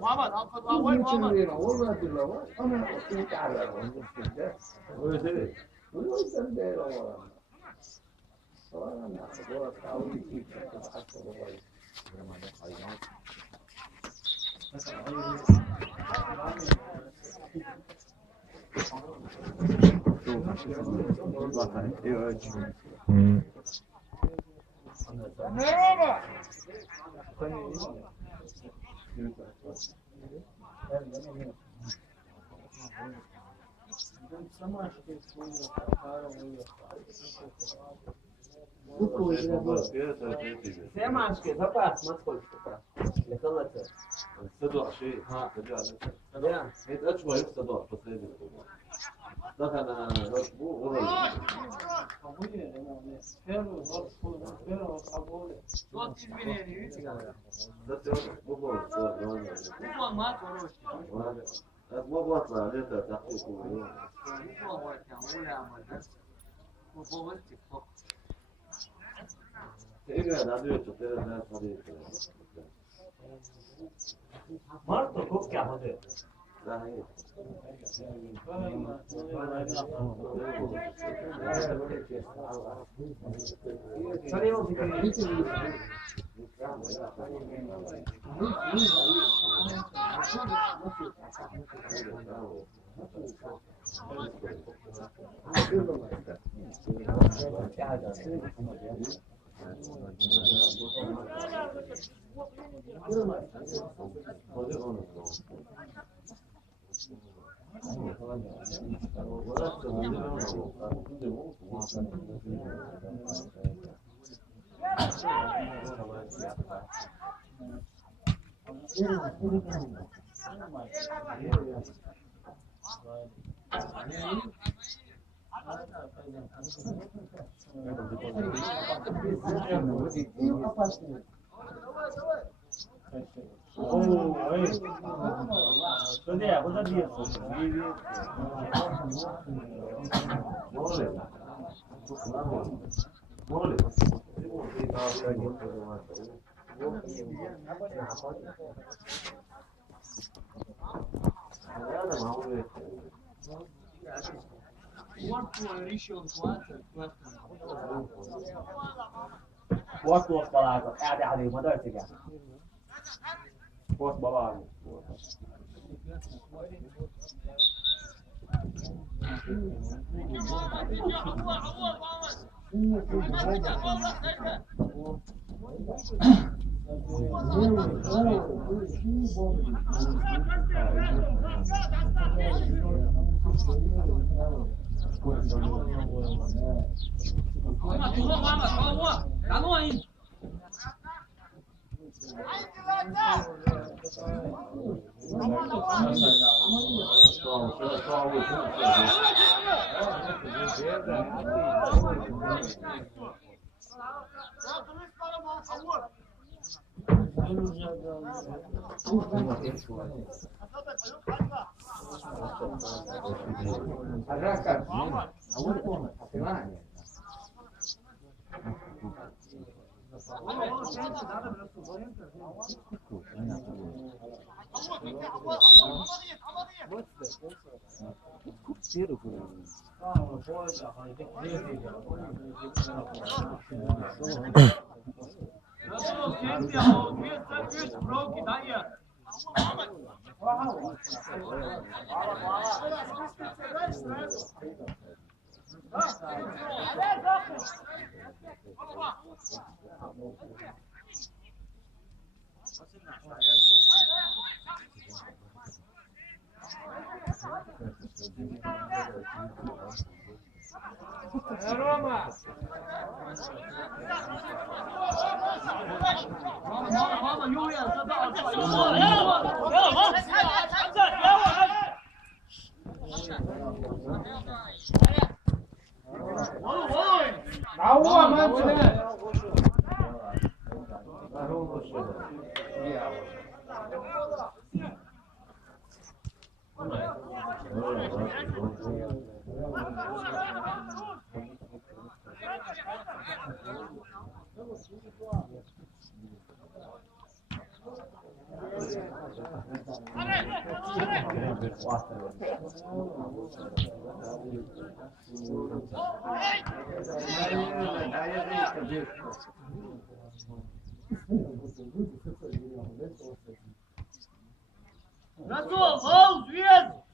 محمد اول محمد والله دلوقتي انا كنت على ده Семашки, запас, насколько для колота. صدق شيء ها رجع Да. это очень моё صدق последний ده انا رشبو ولا صوت البناني ده مو هو هو ما تروح مو واطلع عليه تحقيق هو ولا عمل هو تيك توك ايه ده عندي تطير الناس هذه Marto, como que arranja? لا هي Posso falar com a área ali, mandar esse cara. Posso falar?打乱一。عوام هات воно ще є. Готов, гол, звезд!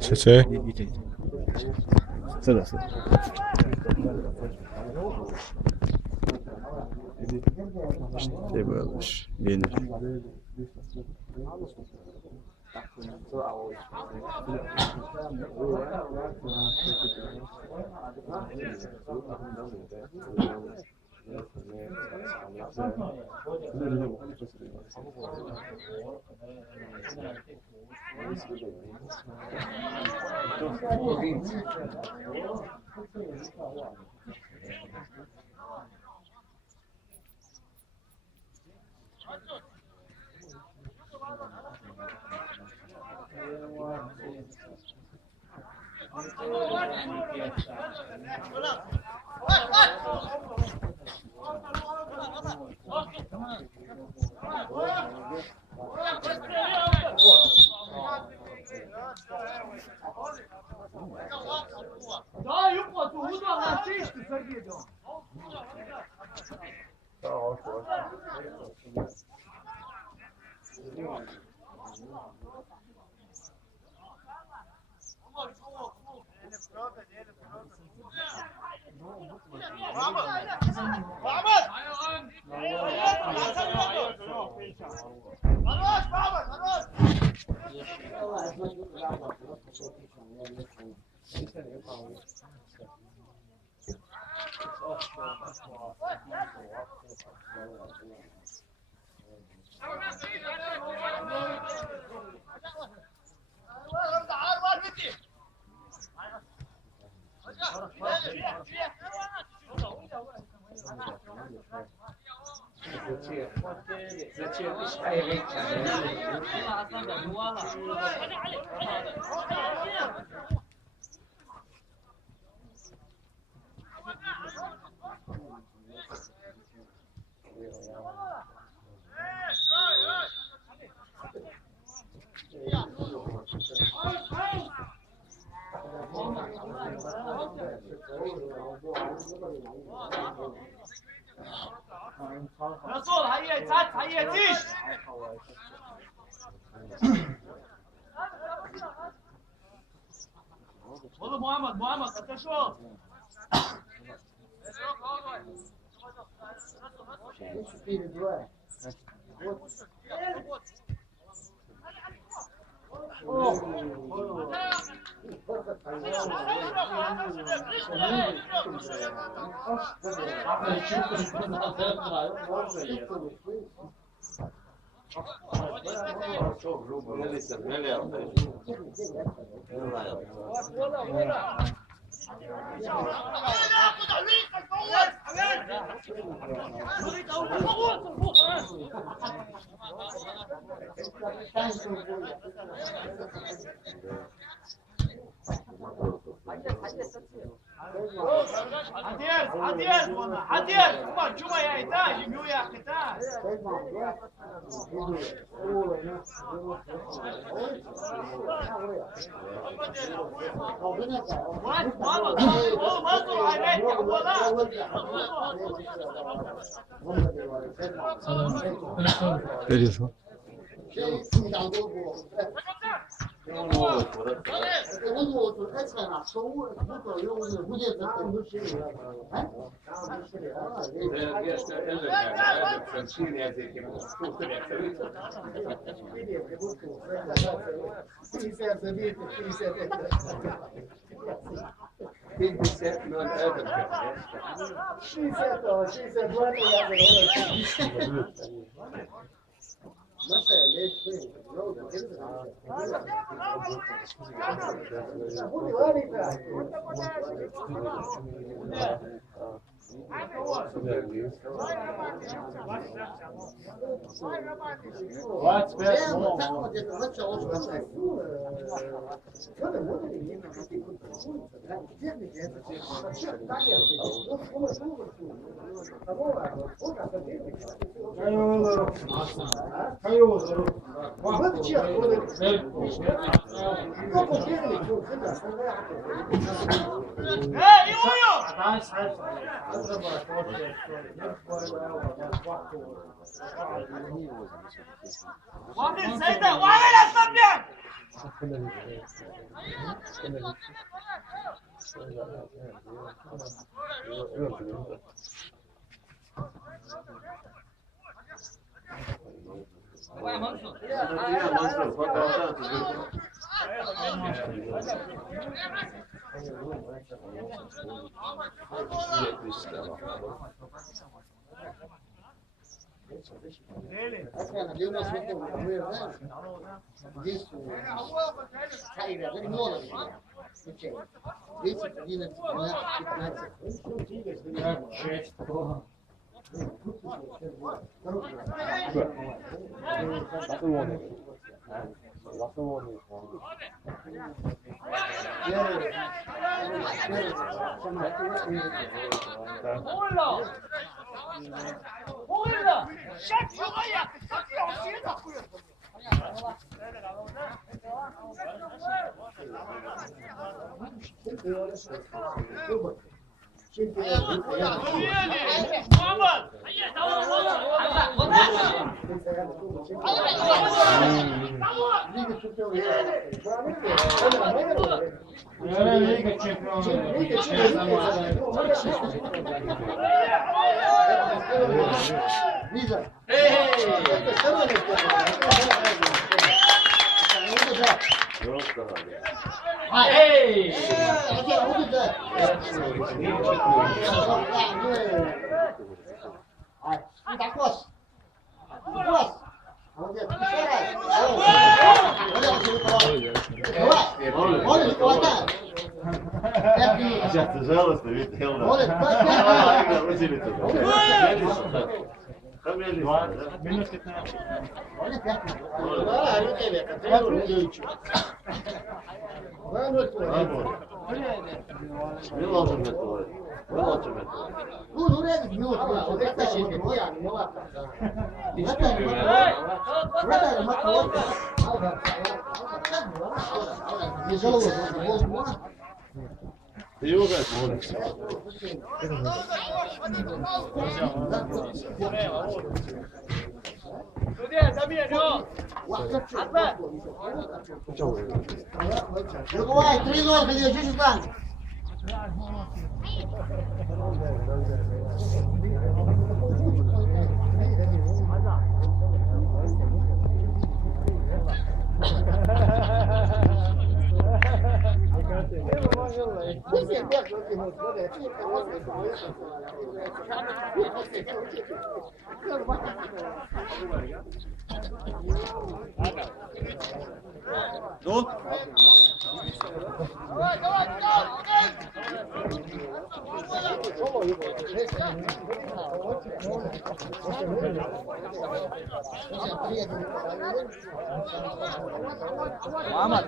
Çeçe. Sırası. İşte böylemiş. Yenir. Да, юпа, tu udar na cesta, Saguido. Зачем ти رسول هيا تعال هيا تيش والله oldu Muhammed. Muhammed ateş ol. Çok ruh. Ne yaptı? Hadi bana. Hadi. Cuma ya ita. Yemiyor ya ita. Muhammed. Oğlum az dur. Hayret. 내려서 Hey, oluyor? Muhammed Seyda. Muhammed aslan bir. Oğlum. Şak yuva takıyor. Şeye takıyor. Muhammed. Ja, het is wel eens de witte heel Mooi. Ik ga zien het ook. Kom je niet. Ne lazım et o? Ne lazım et o? Bu oraya gidiyor. Orada şey diyor yani ne var? Güzel olur. Yok et oğlum. سودية سمير يو حسن القواعد 3 خليه جيش ثاني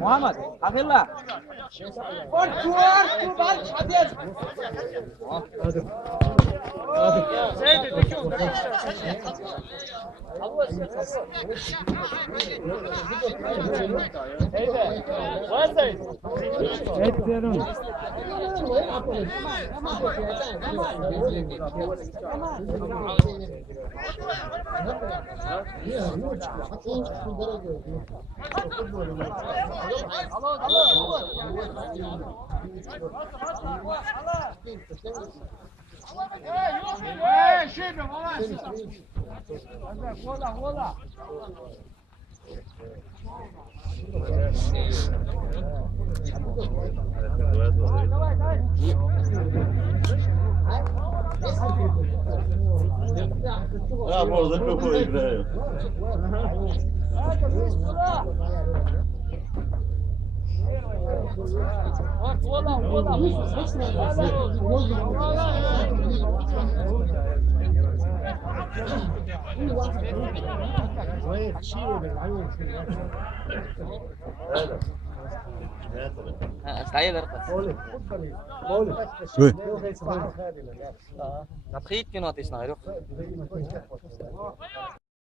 محمد حق الله شبه خلاص والله Ja, bol, za koliko igraju. استعيد نتخيل كينو تسنغيرو